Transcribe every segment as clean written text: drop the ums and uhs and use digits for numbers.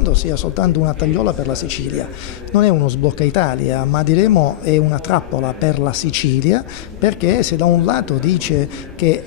presentando sia soltanto una tagliola per la Sicilia. Non è uno sblocca Italia, ma diremo è una trappola per la Sicilia, perché se da un lato dice che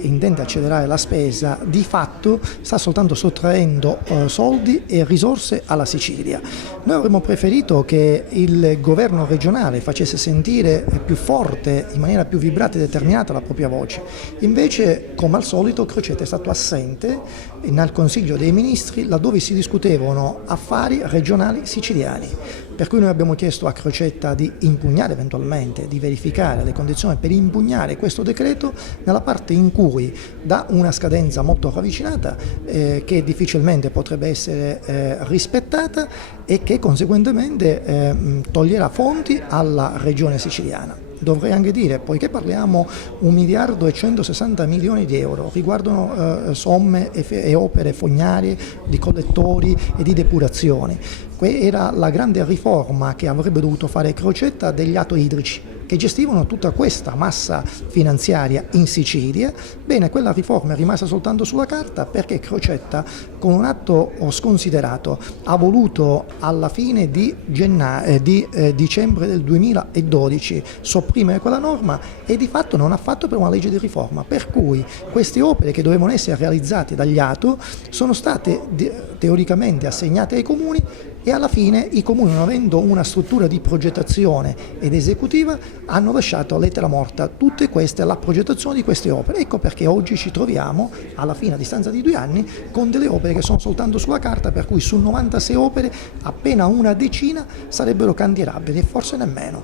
intende accelerare la spesa, di fatto sta soltanto sottraendo soldi e risorse alla Sicilia. Noi avremmo preferito che il governo regionale facesse sentire più forte, in maniera più vibrata e determinata la propria voce. Invece, come al solito, Crocetta è stato assente nel Consiglio dei Ministri laddove si discutevano affari regionali siciliani. Per cui noi abbiamo chiesto a Crocetta di impugnare eventualmente, di verificare le condizioni per impugnare questo decreto nella parte in cui da una scadenza molto ravvicinata che difficilmente potrebbe essere rispettata e che conseguentemente toglierà fondi alla regione siciliana. Dovrei anche dire, poiché parliamo 1.160 milioni di euro, riguardano somme e opere fognarie, di collettori e di depurazioni. Era la grande riforma che avrebbe dovuto fare Crocetta degli ATO idrici, che gestivano tutta questa massa finanziaria in Sicilia. Bene, quella riforma è rimasta soltanto sulla carta perché Crocetta, con un atto sconsiderato, ha voluto alla fine di dicembre del 2012 sopprimere quella norma e di fatto non ha fatto per una legge di riforma, per cui queste opere che dovevano essere realizzate dagli ATO sono state teoricamente assegnate ai comuni e alla fine i comuni, non avendo una struttura di progettazione ed esecutiva, hanno lasciato a lettera morta tutte queste, la progettazione di queste opere. Ecco perché oggi ci troviamo, alla fine a distanza di 2 anni, con delle opere che sono soltanto sulla carta, per cui su 96 opere appena una decina sarebbero cantierabili e forse nemmeno.